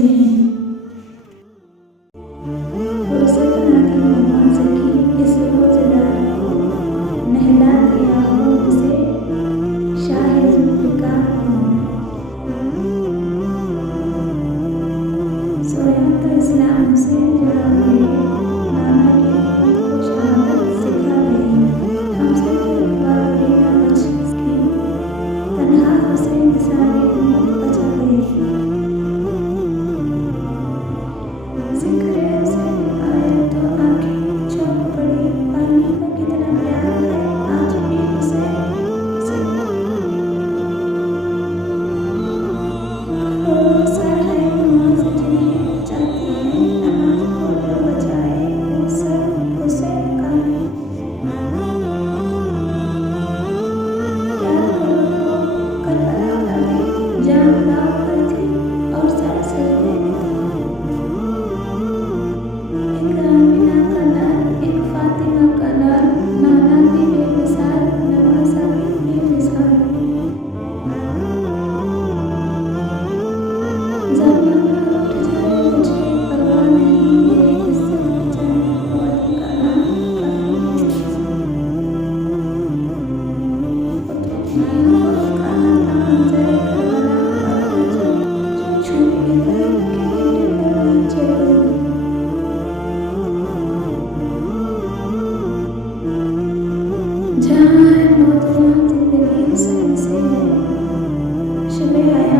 बसते हैं। फुर्सत ना थी नमाज़ की इस रोज़ेदार को, नहला दिया होंठ से शाहे ज़ुल्फ़िकार को। सोया तो इस्लाम से जुड़ा गए, नाना की खुद को शहादत सिखा गए। हमसे खुदा बिना बख्शिश की, तन्हा हुसैन सारी उम्मत बचा गए। ज़िक्र हुसैन आया तो आंखें चौंक पड़ी, पानी का कितना प्यार है आज भी हुसैन से। रोज़ा है नमाज़ जिन्हें जाती है, नमाज़ को जो बचाए वो सर हुसैन का है। याद करो तो करबला में जान दाव पर थी और सर सजदे में था। एक आमिना का लाल, एक फातिमा का लाल, नाना भी बेमिसाल, नवासा भी बेमिसाल। ज़माना लौट जाए मुझे परवाह नहीं, मेरी इज़्ज़त बचाने को अली का नाम काफ़ी है। कुतुब का ना मंज़र करबला पर जो छूट के गए के बेटे पर चले। जहाँ है मौत वहाँ ज़िंदगी हुसैन से है, शब हयात